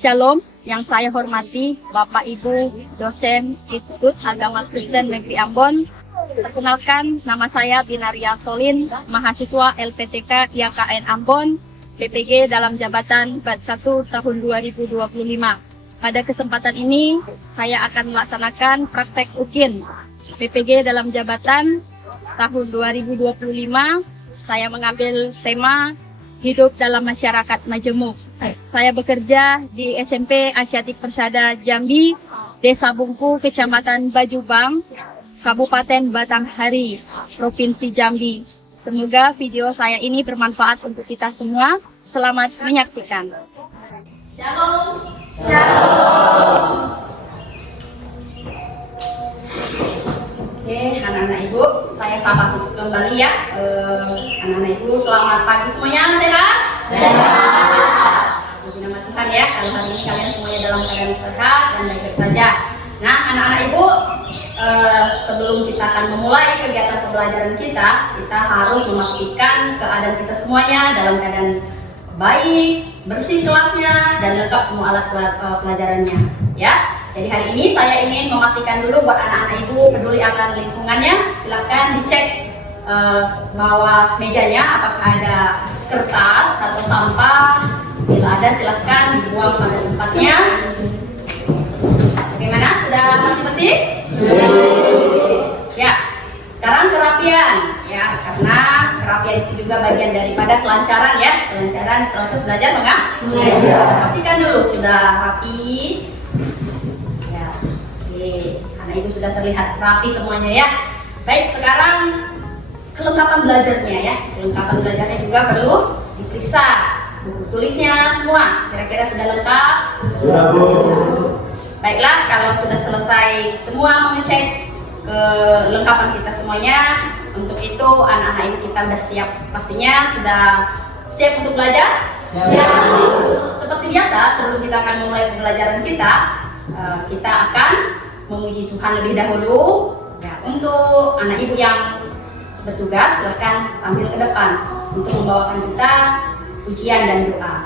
Shalom, yang saya hormati Bapak Ibu dosen Institut Agama Kristen Negeri Ambon. Perkenalkan, nama saya Binaria Solin, mahasiswa LPTK IAKN Ambon, PPG dalam jabatan BAT 1 tahun 2025. Pada kesempatan ini, saya akan melaksanakan praktek UKIN PPG dalam jabatan tahun 2025. Saya mengambil tema hidup dalam masyarakat majemuk. Saya bekerja di SMP Asiatik Persada Jambi, Desa Bungku, Kecamatan Bajubang, Kabupaten Batanghari, Provinsi Jambi. Semoga video saya ini bermanfaat untuk kita semua. Selamat menyaksikan. Shalom. Shalom. Oke, anak-anak ibu, saya sapa kembali ya. Anak-anak ibu, selamat pagi semuanya. Sehat? Sehat. Puji nama Tuhan ya, kalau hari ini kalian semuanya dalam keadaan sehat dan baik-baik saja. Nah, anak-anak ibu, sebelum kita akan memulai kegiatan pembelajaran kita harus memastikan keadaan kita semuanya dalam keadaan baik, bersih kelasnya, dan lengkap semua alat pelajarannya. Ya, jadi hari ini saya ingin memastikan dulu buat anak-anak ibu peduli akan lingkungannya. Silakan dicek bawah mejanya apakah ada kertas atau sampah. Bila ada, silakan dibuang pada tempatnya. Bagaimana? Sudah bersih? Ya. Sekarang kerapian, ya, karena kerapian itu juga bagian daripada kelancaran ya, kelancaran proses belajar mengajar. Pastikan dulu sudah rapi. Ya, oke, karena ibu sudah terlihat rapi semuanya ya. Baik, sekarang kelengkapan belajarnya ya, kelengkapan belajarnya juga perlu diperiksa. Buku tulisnya semua, kira-kira sudah lengkap? Ya, Bu. Baiklah, kalau sudah selesai semua mengecek kelengkapan kita semuanya, untuk itu anak-anak ibu kita sudah siap, pastinya sudah siap untuk belajar? Siap. Seperti biasa, sebelum kita akan memulai pembelajaran kita akan memuji Tuhan lebih dahulu. Ya, untuk anak ibu yang bertugas, silakan tampil ke depan untuk membawakan kita pujian dan doa.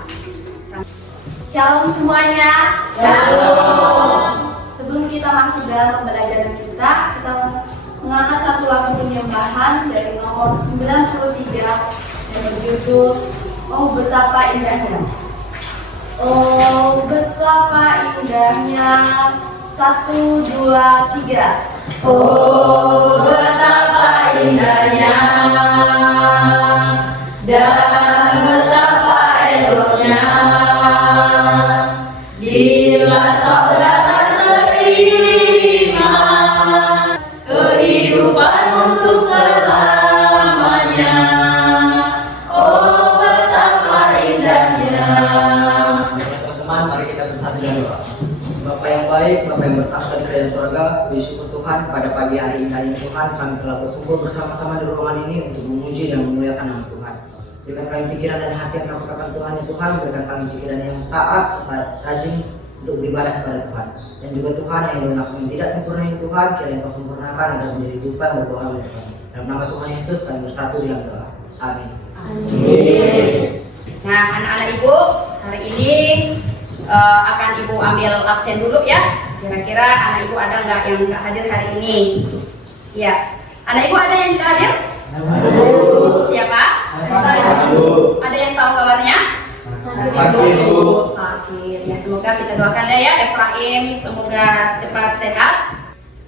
Shalom semuanya. Shalom. Sebelum kita masuk dalam pembelajaran kita mengangkat satu lagu penyembahan dari nomor 93 yang berjudul Oh Betapa Indahnya. Oh betapa indahnya, 1, 2, 3. Oh betapa indahnya dan betapa eloknya bila saudara seiman kehidupan untuk selamanya. Oh betapa indahnya. Teman-teman, mari kita bersatu dalam doa. Bapa yang baik, Bapa yang bertakhta di kerajaan surga, puji syukur Tuhan pada pagi hari ini Tuhan kami telah berkumpul bersama-sama di ruangan ini untuk memuji dan memuliakan nama Tuhan. Berikan kami pikiran dan hati yang takut akan Tuhan ya Tuhan, berikan kami pikiran yang taat serta rajin untuk beribadah kepada Tuhan. Dan juga Tuhan yang mengaku yang tidak sempurna ini Tuhan, kiranya Kau sempurnakan agar menjadi duka yang berdoa oleh Tuhan. Dalam nama Tuhan Yesus kami bersatu dalam doa. Amin. Amin. Nah, anak-anak ibu, hari ini akan ibu ambil absen dulu ya. Kira-kira anak ibu ada nggak yang nggak hadir hari ini? Ya, anak ibu ada yang tidak hadir? Siapa? Ada yang tahu kabarnya? Sakit. Ya, semoga kita doakan ya Efraim, semoga cepat sehat.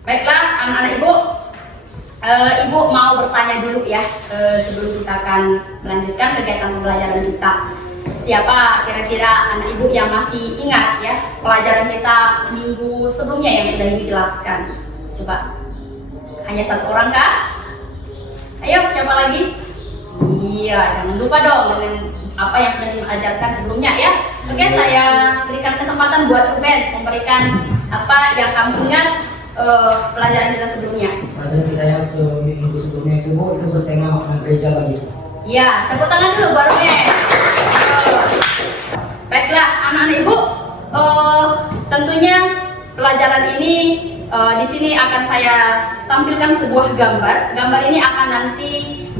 Baiklah, anak-anak ibu, ibu mau bertanya dulu ya sebelum kita akan melanjutkan kegiatan pembelajaran kita. Siapa kira-kira anak ibu yang masih ingat ya pelajaran kita minggu sebelumnya yang sudah ibu jelaskan? Coba, hanya satu orang kah? Ayo, siapa lagi? Iya, jangan lupa dong dengan apa yang sudah diajarkan sebelumnya ya. Oke, saya berikan kesempatan buat Ruben memberikan apa yang kamu ingat pelajaran kita sebelumnya. Pelajaran kita yang seminggu sebelumnya itu Bu, itu bertema makna gereja bagi. Iya, tepuk tangan dulu buat Ruben. Baiklah, anak-anak ibu, tentunya pelajaran ini di sini akan saya tampilkan sebuah gambar. Gambar ini akan nanti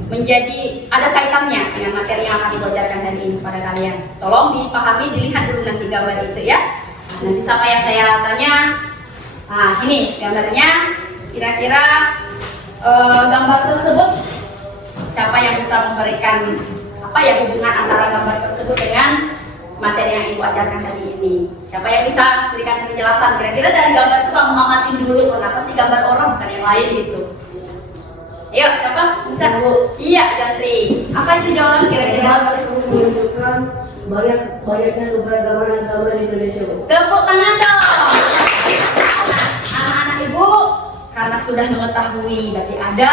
menjadi ada kaitannya dengan materi yang akan dibacakan hari ini pada kalian. Tolong dipahami, dilihat dulu nanti gambar itu ya. Nanti siapa yang saya tanya, nah ini gambarnya, kira-kira gambar tersebut siapa yang bisa memberikan apa ya hubungan antara gambar tersebut dengan materi yang ibu ajarkan hari ini? Siapa yang bisa berikan penjelasan? Kira-kira dari gambar itu kamu amatin dulu, kenapa sih gambar orang bukan yang lain gitu? Ayo, siapa bisa? Iya, Jantri. Apa itu jawaban kira-kira? Menunjukkan banyaknya keberagaman agama di Indonesia. Tepuk tangan dong. Anak-anak ibu karena sudah mengetahui berarti ada,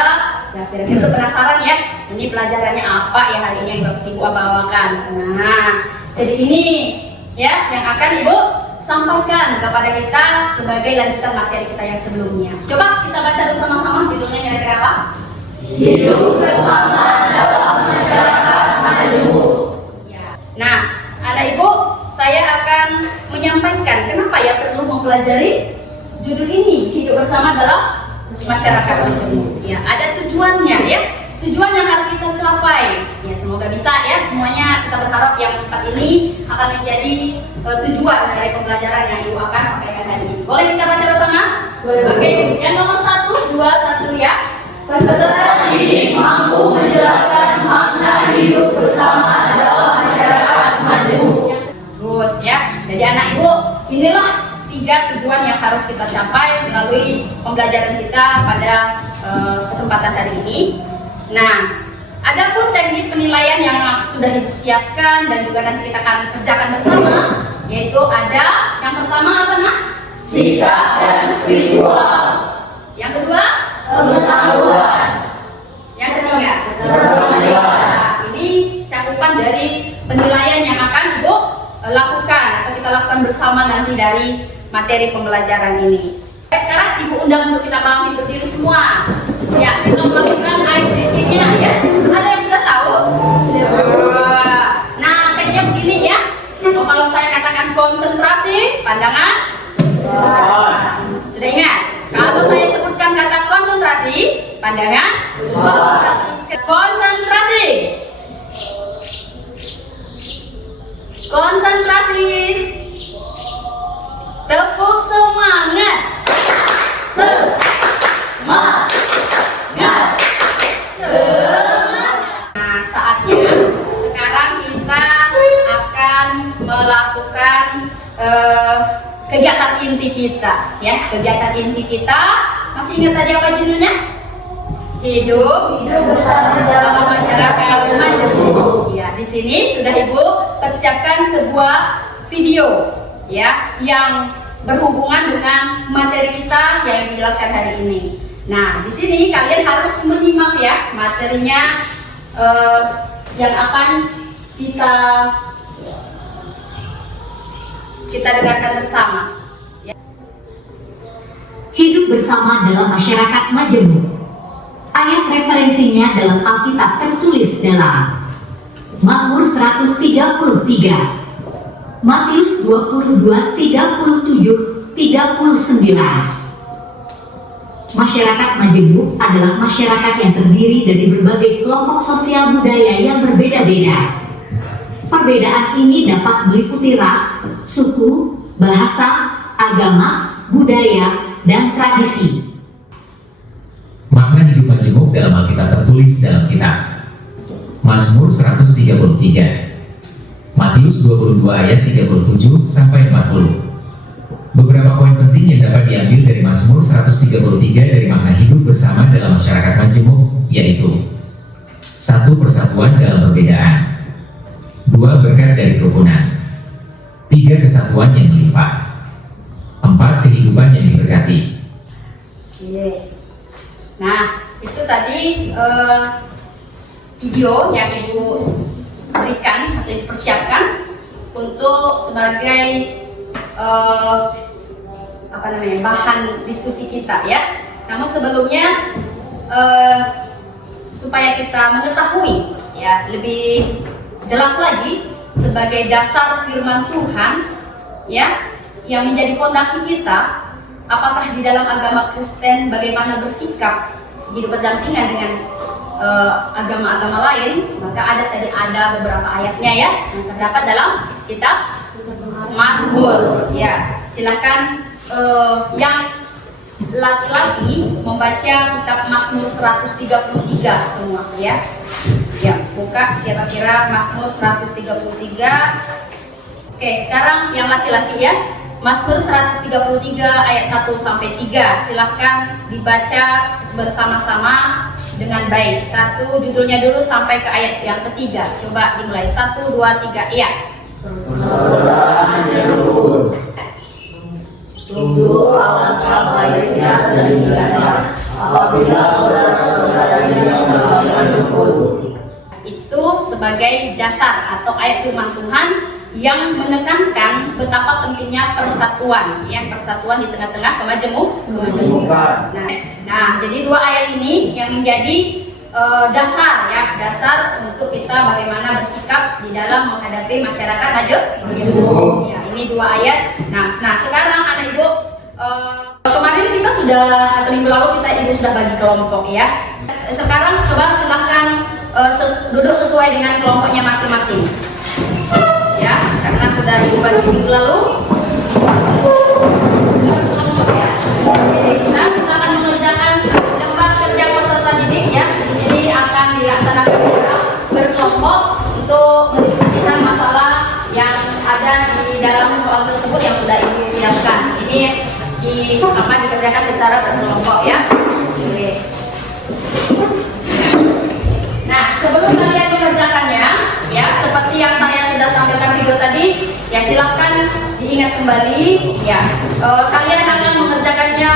ya kira-kira penasaran ya, ini pelajarannya apa ya hari ini yang ibu bawakan. Nah, jadi ini ya yang akan ibu sampaikan kepada kita sebagai lanjutan materi kita yang sebelumnya. Coba kita baca bersama-sama judulnya kira-kira apa? Hidup bersama dalam masyarakat majemuk. Ya. Nah, anak ibu, saya akan menyampaikan kenapa ya perlu mempelajari judul ini, hidup bersama dalam masyarakat majemuk. Ya, ada tujuannya ya. Tujuan yang harus kita capai. Ya, semoga bisa ya. Semuanya kita berharap yang empat ini akan menjadi tujuan dari pembelajaran yang ibu akan sampaikan hari ini. Boleh kita baca bersama? Boleh. Oke, yang nomor 1, 2, 1 ya. Peserta didik mampu menjelaskan makna hidup bersama dalam masyarakat majemuk. Bagus ya. Jadi anak ibu, inilah 3 tujuan yang harus kita capai melalui pembelajaran kita pada kesempatan hari ini. Nah, adapun teknik penilaian yang sudah ibu siapkan dan juga nanti kita akan kerjakan bersama, yaitu ada yang pertama apa nak? Sikap dan spiritual. Yang kedua? Pengetahuan. Yang ketiga? Pengetahuan. Nah, ini cakupan dari penilaian yang akan ibu lakukan atau kita lakukan bersama nanti dari materi pembelajaran ini. Sekarang ibu undang untuk kita bangkit berdiri semua. Ya, kita melakukan ice breathing-nya ya. Ada yang sudah tahu? Nah, tekniknya begini ya. Kalau saya katakan konsentrasi, pandangan. Sudah ingat? Kalau saya sebutkan kata konsentrasi, pandangan. Konsentrasi. Konsentrasi. Tepuk semangat. Semangat. Nah, saatnya sekarang kita akan melakukan kegiatan inti kita, ya. Kegiatan inti kita masih ingat tadi apa judulnya? Hidup bersama dalam masyarakat majemuk. Ya, di sini sudah ibu persiapkan sebuah video, ya, yang berhubungan dengan materi kita yang dijelaskan hari ini. Nah, di sini kalian harus menyimak ya materinya yang akan kita dengarkan bersama. Ya. Hidup bersama dalam masyarakat majemuk. Ayat referensinya dalam Alkitab tertulis dalam Mazmur 133, Matius 22, 37, 39. Masyarakat majemuk adalah masyarakat yang terdiri dari berbagai kelompok sosial budaya yang berbeda-beda. Perbedaan ini dapat meliputi ras, suku, bahasa, agama, budaya, dan tradisi. Makna hidup majemuk dalam Alkitab tertulis dalam kitab Mazmur 133, Matius 22 ayat 37 sampai 40. Beberapa poin penting yang dapat diambil dari Mazmur 133 dari makna hidup bersama dalam masyarakat majemuk, yaitu 1. Persatuan dalam perbedaan, 2. Berkat dari kerukunan, 3. Kesatuan yang melimpah, 4. Kehidupan yang diberkati. Oke. Nah, itu tadi video yang ibu berikan atau dipersiapkan untuk sebagai bahan diskusi kita ya. Namun sebelumnya supaya kita mengetahui ya lebih jelas lagi sebagai dasar firman Tuhan ya yang menjadi fondasi kita, apakah di dalam agama Kristen bagaimana bersikap hidup berdampingan dengan agama-agama lain, maka ada beberapa ayatnya ya yang terdapat dalam kitab Mazmur. Ya, silakan yang laki-laki membaca kitab Mazmur 133 semua ya. Ya, buka kira-kira Mazmur 133. Oke, sekarang yang laki-laki ya. Mazmur 133 ayat 1 sampai 3. Silahkan dibaca bersama-sama dengan baik. Satu judulnya dulu sampai ke ayat yang ketiga. Coba dimulai. 1, 2, 3. Iya. Persaudaraan yang rukun. Sungguh alangkah baiknya dan indahnya apabila saudara-saudaranya bersama rukun. Itu sebagai dasar atau ayat firman Tuhan yang menekankan betapa pentingnya persatuan, ya, persatuan di tengah-tengah kemajemukan. Nah, jadi dua ayat ini yang menjadi dasar ya, dasar untuk kita bagaimana bersikap di dalam menghadapi masyarakat majemuk. Ya, ini dua ayat. Nah, sekarang anak ibu, kemarin kita sudah atau minggu lalu ibu sudah bagi kelompok ya. Sekarang coba silahkan duduk sesuai dengan kelompoknya masing-masing. Ya, karena sudah dibagi minggu lalu. Jadi kita akan mengerjakan tempat kerja peserta didik ya. Di sini akan dilaksanakan berkelompok untuk mendiskusikan masalah yang ada di dalam soal tersebut yang sudah ibu siapkan. Ini dikerjakan secara berkelompok ya. Oke. Nah, sebelum kalian mengerjakannya, ya seperti yang saya sudah sampaikan video tadi, ya silahkan diingat kembali, ya kalian akan mengerjakannya.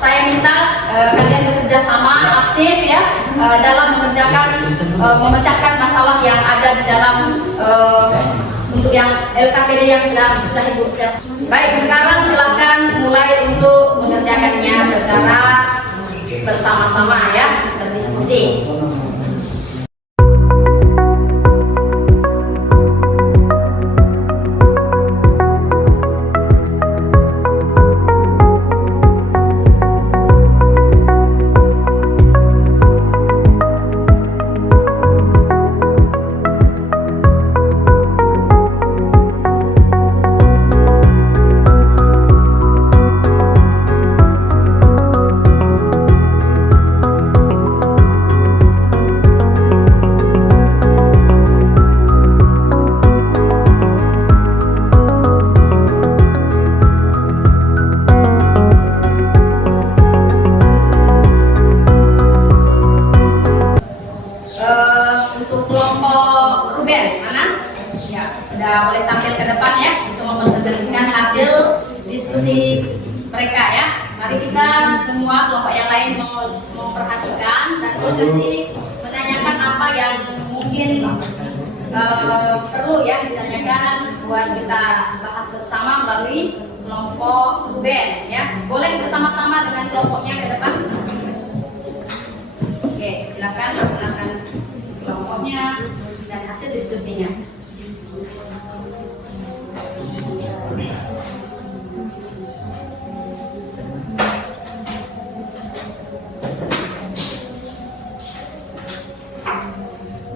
Saya minta kalian bekerja sama aktif ya dalam memecahkan masalah yang ada di dalam untuk yang LKPD yang sudah ibu siap. Baik, sekarang silahkan mulai untuk mengerjakannya secara bersama-sama ya, berdiskusi. Untuk kelompok Ruben, mana? Ya, sudah boleh tampil ke depan ya untuk mempresentasikan hasil diskusi mereka ya. Mari kita semua kelompok yang lain memperhatikan dan nanti menanyakan apa yang mungkin perlu ya ditanyakan buat kita bahas bersama melalui kelompok Ruben ya. Boleh bersama-sama dengan kelompoknya ke depan. Oke, silakan kelompoknya dan hasil diskusinya.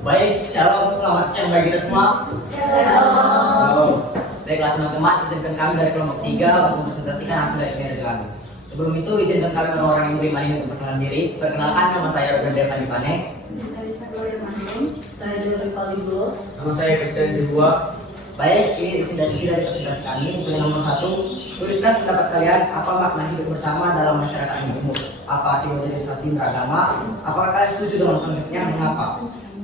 Baik, shalom, selamat siang bagi kita semua. Shalom. Baiklah teman-teman, izinkan kami dari kelompok 3 untuk mempresentasikan hasil dari kinerja kami. Sebelum itu, izinkan kami orang-orang yang beriman ini untuk perkenalan diri. Perkenalkan, nama saya Ruben Deva Dipane. Saya Juri Falibur. Nama saya Kristen Zibua. Baik, ini isi dari presentasi kami. Untuk yang nomor 1, tuliskan pendapat kalian apa makna hidup bersama dalam masyarakat yang gemuk. Apa arti modernisasi beragama? Apakah kalian setuju dengan konsepnya? Mengapa?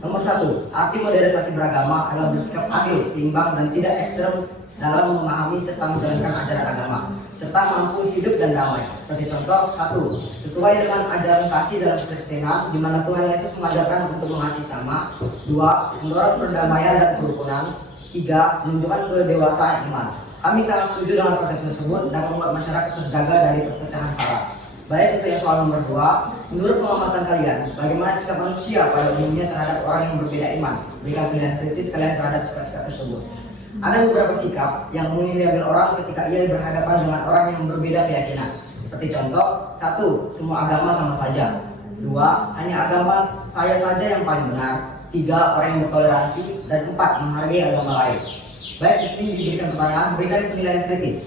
Nomor 1, arti modernisasi beragama adalah bersikap adil, seimbang, dan tidak ekstrem dalam memahami serta menjalankan ajaran agama, serta mampu hidup dan damai. Seperti contoh, 1, sesuai dengan ajaran kasih dalam Kekristenan, di mana Tuhan Yesus mengajarkan untuk mengasihi sama. 2, mendorong perdamaian dan kerukunan. 3, menunjukkan kedewasaan iman. Kami sangat setuju dengan konsep tersebut dan membuat masyarakat terjaga dari perpecahan sara. Baik, untuk yang soal nomor 2, menurut pengamatan kalian, bagaimana sikap manusia pada umumnya terhadap orang yang berbeda iman? Berikan penilaian kritis kalian terhadap sikap-sikap tersebut. Ada beberapa sikap yang mungkin diambil orang ketika ia berhadapan dengan orang yang berbeda keyakinan. Seperti contoh, 1. Semua agama sama saja. 2. Hanya agama saya saja yang paling benar. 3. Orang yang bertoleransi. Dan 4. Menghargai agama lain. Baik, di sini diberikan pertanyaan, berikan penilaian kritis.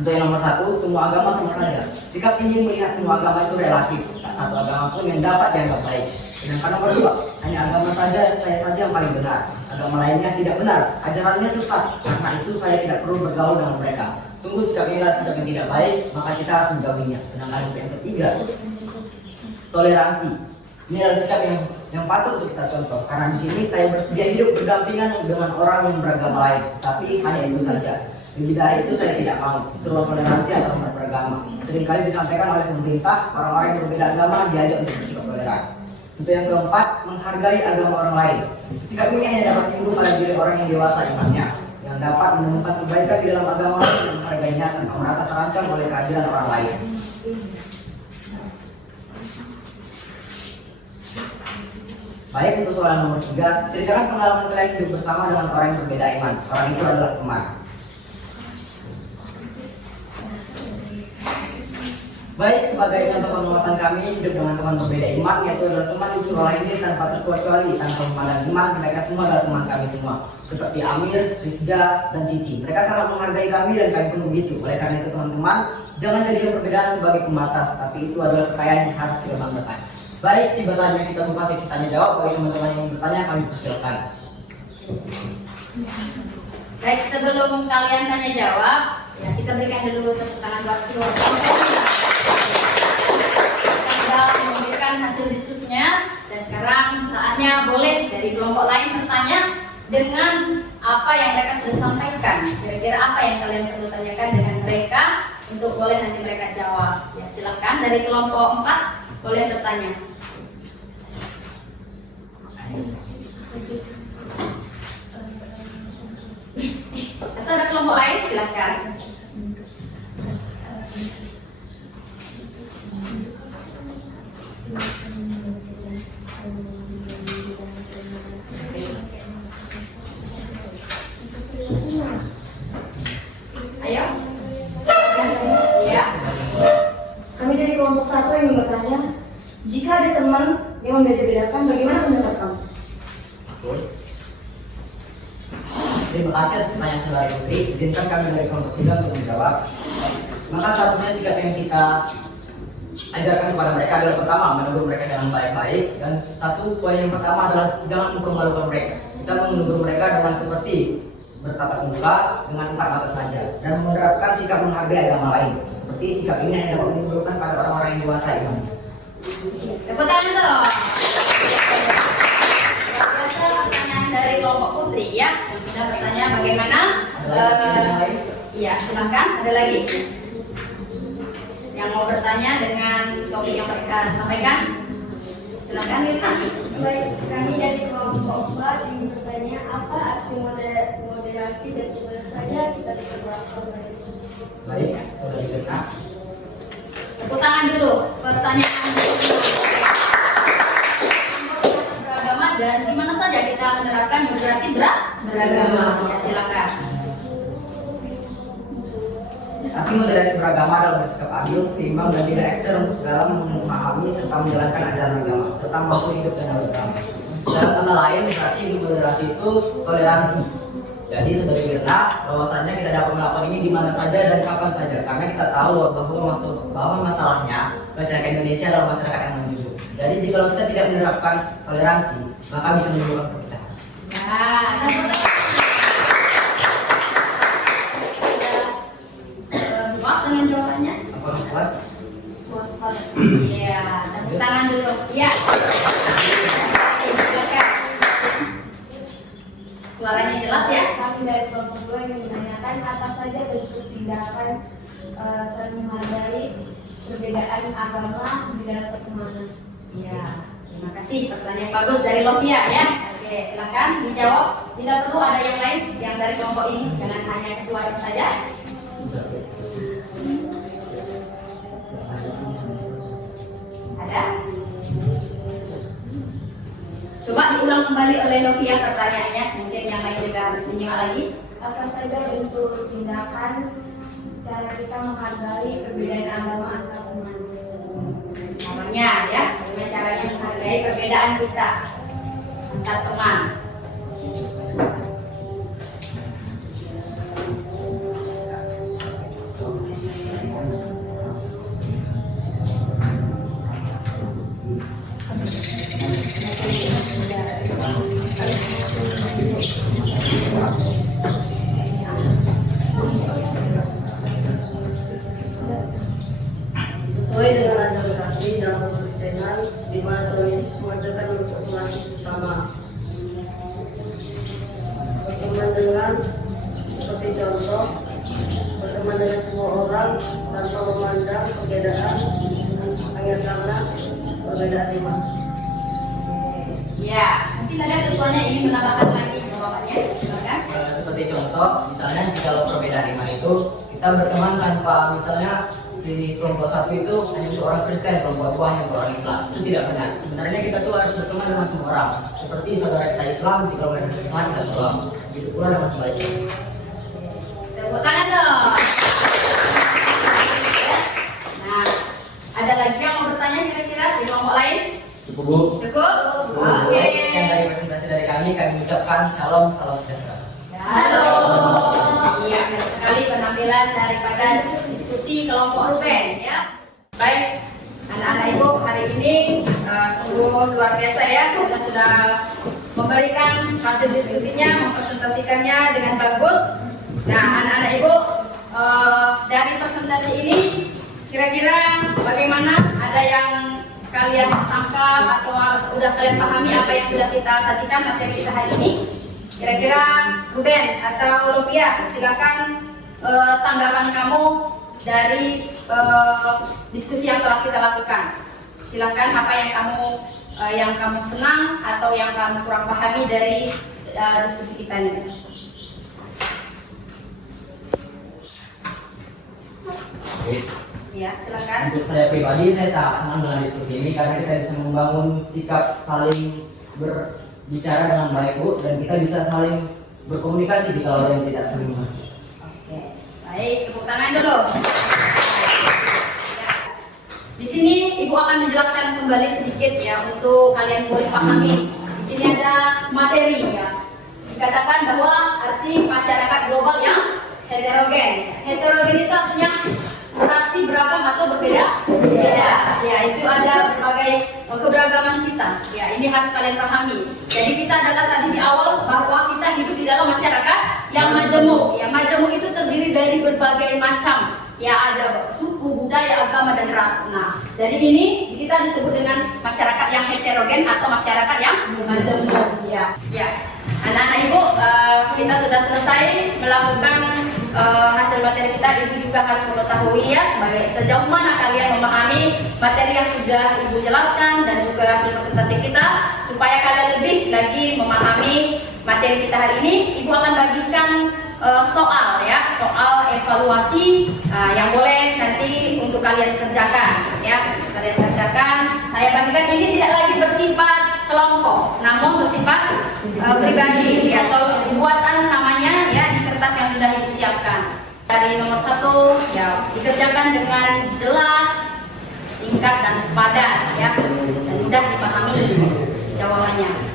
Untuk yang nomor 1, semua agama sama saja. Sikap ini melihat semua agama itu relatif. Tak satu agama pun yang dapat dianggap baik. Sedangkan nomor 2, hanya agama saja saya saja yang paling benar. Agama lainnya tidak benar, ajarannya sesat. Karena itu saya tidak perlu bergaul dengan mereka. Sungguh sikap inilah sikap yang tidak baik, maka kita harus menjauhinya. Sedangkan yang ketiga, toleransi. Ini adalah sikap yang patut untuk kita contoh. Karena di sini saya bersedia hidup berdampingan dengan orang yang beragama lain. Tapi hanya itu saja. Lebih dari itu saya tidak mau. Seruan toleransi atau beragama. Seringkali disampaikan oleh pemerintah, orang-orang yang berbeda agama diajak untuk bersikap toleran. Untuk yang keempat, menghargai agama orang lain. Sikap ini hanya dapat timbul pada diri orang yang dewasa imannya, yang dapat menemukan kebaikan di dalam agama lain dan menghargainya tanpa merasa terancam oleh keadilan orang lain. Baik, untuk soalan nomor 3, ceritakan pengalaman kalian hidup bersama dengan orang yang berbeda iman. Orang itu adalah teman. Baik, sebagai contoh pengamatan kami hidup dengan teman berbeda iman, yaitu adalah teman di sekolah ini tanpa terkecuali, tanpa memandang iman, mereka semua adalah teman kami semua. Seperti Amir, Rizja, dan Siti. Mereka sangat menghargai kami dan kami pun begitu. Oleh karena itu teman-teman, jangan jadikan perbedaan sebagai pembatas, tapi itu adalah kekayaan yang harus kita banggakan. Baik, tiba saatnya kita buka seksi tanya jawab. Bagi teman-teman yang bertanya, kami persilakan. Baik, sebelum kalian tanya jawab, ya kita berikan dulu tepuk tangan buat kedua kelompok. Kita sudah memberikan hasil diskusinya dan sekarang saatnya boleh dari kelompok lain bertanya dengan apa yang mereka sudah sampaikan. Kira-kira apa yang kalian perlu tanyakan dengan mereka untuk boleh nanti mereka jawab. Ya, silakan dari kelompok 4 boleh bertanya. Atau ada kelompok lain, silakan. Ayo. Ya. Kami dari kelompok 1 ingin bertanya, jika ada teman yang membeda-bedakan, bagaimana pendapat kamu? Terima kasih atas pertanyaan saudara Putri. Izinkan kami dari kelompok 3 untuk menjawab. Maka seharusnya sikap yang kita ajarkan kepada mereka adalah pertama, menegur mereka dengan baik-baik. Dan poin yang pertama adalah jangan mempermalukan mereka. Kita menegur mereka dengan seperti bertatap muka dengan 4 mata saja dan menerapkan sikap menghargai agama lain. Seperti sikap ini hanya dapat menimbulkan pada orang-orang yang dewasa iman. Tepuk tangan dong. Biasa pertanyaan dari kelompok Putri ya. Sudah bertanya bagaimana? Iya, silakan. Ada lagi yang mau bertanya dengan topik yang mereka sampaikan? Silakan Lina. Baik, kami dari kelompok 4 ingin bertanya, apa arti moderasi dan dimana saja kita bisa melakukan moderasi? Baik, saudara Lina. Tepuk tangan dulu. Pertanyaan beragama dan di mana saja kita menerapkan moderasi beragama. Ya, silakan. Arti moderasi beragama adalah bersikap adil, seimbang dan tidak ekstrem dalam memahami serta menjalankan ajaran agama serta mampu hidup dengan beragama. Dalam kata lain, berarti hidup moderasi itu toleransi. Jadi saudari Mirna, bahwasanya kita dapat melakukan ini di mana saja dan kapan saja, karena kita tahu bahwa masalahnya masyarakat Indonesia adalah masyarakat yang menjuru. Jadi jika kita tidak menerapkan toleransi, maka bisa menimbulkan perpecahan. Nah, puas dengan jawabannya? Apakah puas? Puas banget. Iya, tepuk tangan dulu. Iya. Silakan. Suaranya jelas ya? Kami dari kelompok 2 ingin menanyakan apa saja bentuk tindakan saling menghargai perbedaan agama di dalam pertemanan. Iya. Terima kasih. Pertanyaan bagus dari Lovia ya. Oke, silakan dijawab. Tidak perlu ada yang lain yang dari kelompok ini, jangan hanya ketua itu saja. Ada? Coba diulang kembali oleh Novia pertanyaannya. Mungkin yang lain juga harus menyimak lagi. Apa saja bentuk tindakan cara kita menghargai perbedaan agama antar teman. Namanya ya, bagaimana caranya menghargai perbedaan kita antar teman. Sesuai dengan ajaran kasih dalam Kekristenan, di mana toleransi mengajarkan untuk mengasihi sesama. Berteman dengan seperti contoh, berteman dengan semua orang tanpa memandang perbedaan hanya karena perbedaan iman. Ya, mungkin ada ketuanya ingin menambahkan lagi jawabannya, silakan. Seperti contoh, misalnya jika perbedaan iman itu kita berteman tanpa misalnya si kelompok satu itu hanya untuk orang Kristen, kelompok dua hanya untuk orang Islam. Itu tidak benar. Sebenarnya kita tuh harus berteman dengan semua orang. Seperti saudara kita Islam, jika mereka Islam kita tolong. Begitu pula dengan sebaliknya. Tepuk tangan dong. Nah, ada lagi yang mau bertanya kira-kira di kelompok lain? Cukup Bu. Cukup? Oke. Sekian dari presentasi dari kami ucapkan shalom, salam sejahtera. Halo. Iya, benar sekali penampilan daripada diskusi kelompok Ruben ya. Baik, anak-anak ibu hari ini sungguh luar biasa ya. Kita sudah memberikan hasil diskusinya, mempresentasikannya dengan bagus. Nah, anak-anak ibu dari presentasi ini kira-kira bagaimana? Ada yang kalian tangkap atau udah kalian pahami apa yang sudah kita sajikan materi kita hari ini? Kira-kira Ruben atau Rupiah, silakan tanggapan kamu dari diskusi yang telah kita lakukan. Silakan apa yang kamu senang atau yang kamu kurang pahami dari diskusi kita ini. Ya, silakan. Untuk saya pribadi, saya sangat senang dengan diskusi ini karena kita bisa membangun sikap saling berbicara dengan baik Bu, dan kita bisa saling berkomunikasi jika ada yang tidak setuju. Oke, baik, tepuk tangan dulu. Ya. Di sini Ibu akan menjelaskan kembali sedikit ya untuk kalian boleh pahami. Di sini ada materi ya. Dikatakan bahwa arti masyarakat global yang heterogen. Heterogen itu artinya berarti beragam atau berbeda. Ya, itu ada berbagai keberagaman kita. Ya, ini harus kalian pahami. Jadi kita adalah tadi di awal bahwa kita hidup di dalam masyarakat yang majemuk. Ya, majemuk itu terdiri dari berbagai macam. Ya, ada suku, budaya, agama dan ras. Nah, jadi ini kita disebut dengan masyarakat yang heterogen atau masyarakat yang majemuk. Ya. Anak-anak ibu, kita sudah selesai melakukan hasil materi kita. Ibu juga harus mengetahui ya sebagai sejauh mana kalian memahami materi yang sudah ibu jelaskan dan juga hasil presentasi kita, supaya kalian lebih lagi memahami materi kita hari ini. Ibu akan bagikan soal evaluasi yang boleh nanti untuk kalian kerjakan ya. Kalian kerjakan. Saya bagikan ini tidak lagi bersifat kelompok, namun bersifat pribadi ya, atau buatan namanya ya di kertas yang sudah ibu siapkan. Dari nomor 1 ya dikerjakan dengan jelas, singkat dan padat ya, dan mudah dipahami jawabannya.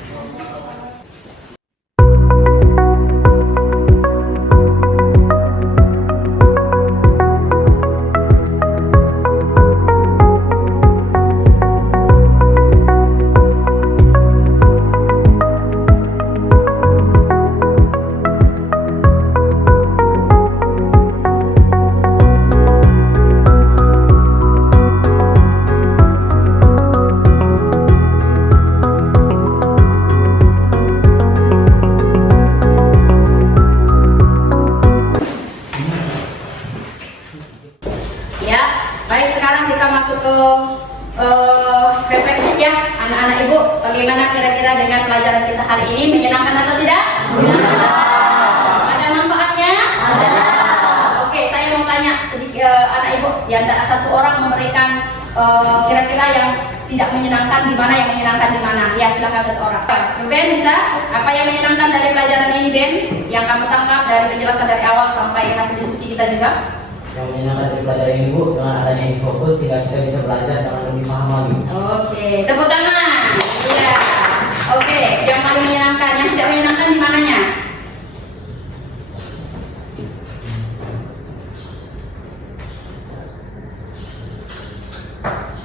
Refleksi ya anak-anak ibu, bagaimana kira-kira dengan pelajaran kita hari ini, menyenangkan atau tidak? Ada manfaatnya? Ada. Oke, saya mau tanya sedikit anak ibu, di antara satu orang memberikan kira-kira yang tidak menyenangkan di mana, yang menyenangkan di mana? Ya, silakan satu orang. Ben bisa? Apa yang menyenangkan dari pelajaran ini Ben? Yang kamu tangkap dari penjelasan dari awal sampai hasil diskusi kita juga? yang menyenangkan dari pelajaran ini Bu, dengan adanya ini fokus sehingga kita bisa belajar dengan lebih paham lagi. Oke, tepuk tangan. Iya. Oke, yang paling menyenangkan, yang tidak menyenangkan di mananya?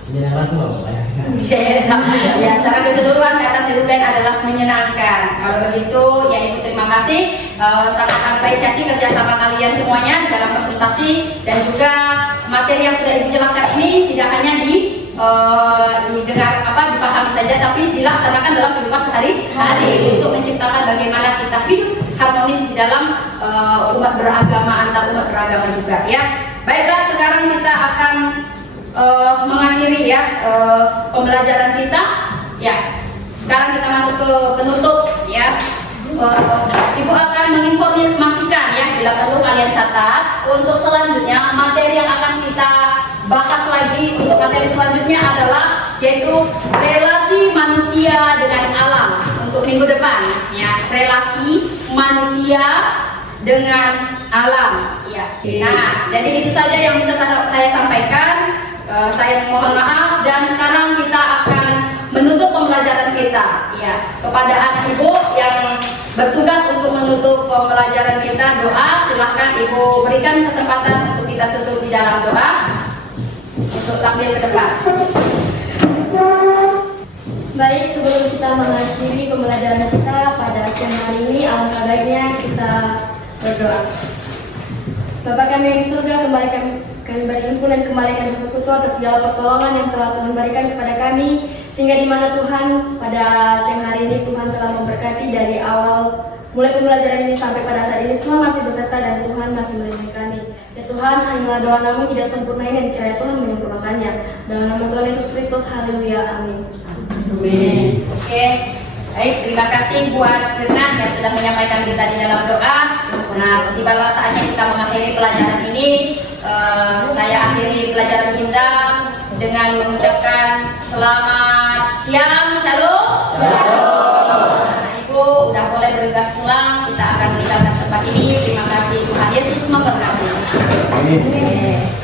Menyenangkan semua Bu ya. Oke, ya secara keseluruhan kata si Ruben adalah menyenangkan. Kalau begitu, ya Ibu terima kasih. Sangat apresiasi kerjasama kalian semuanya dalam presentasi dan juga materi yang sudah Ibu jelaskan ini tidak hanya didengar dipahami saja, tapi dilaksanakan dalam kehidupan sehari-hari untuk menciptakan bagaimana kita hidup harmonis di dalam umat beragama, antar umat beragama juga ya. Baiklah, sekarang kita akan mengakhiri ya pembelajaran kita ya. Sekarang kita masuk ke penutup ya. Ibu akan menginformasikan ya, bila perlu kalian catat untuk selanjutnya materi yang akan kita bahas lagi. Untuk materi selanjutnya adalah yaitu relasi manusia dengan alam untuk minggu depan ya, relasi manusia dengan alam ya. Nah, jadi itu saja yang bisa saya sampaikan. Saya mohon maaf dan sekarang kita akan menutup pembelajaran kita ya. Kepada anak ibu yang bertugas untuk menutup pembelajaran kita, doa, silahkan ibu berikan kesempatan untuk kita tutup di dalam doa untuk tampil ke depan. Baik, sebelum kita mengakhiri pembelajaran kita pada siang hari ini, alangkah baiknya kita berdoa. Bapa kami yang di surga, kembalikan kami berhimpun dan kembalikan bersekutu atas segala pertolongan yang telah Tuhan berikan kepada kami, sehingga di mana Tuhan pada siang hari ini Tuhan telah memberkati dari awal mulai pembelajaran ini sampai pada saat ini Tuhan masih beserta dan Tuhan masih melindungi kami. Ya Tuhan, hanyalah doa namun tidak sempurna ini dan kiranya Tuhan menyempurnakannya. Dalam nama Tuhan Yesus Kristus, haleluya, amin. Amin. Oke. Baik, terima kasih buat Genah yang sudah menyampaikan kita di dalam doa. Nah, tibalah saatnya kita mengakhiri pelajaran ini. Saya akhiri pelajaran kita dengan mengucapkan selamat siang, shalom. Nah, Ibu udah boleh bergegas pulang. Kita akan meninggalkan tempat ini. Terima kasih, Tuhan Yesus memberkati. Amin.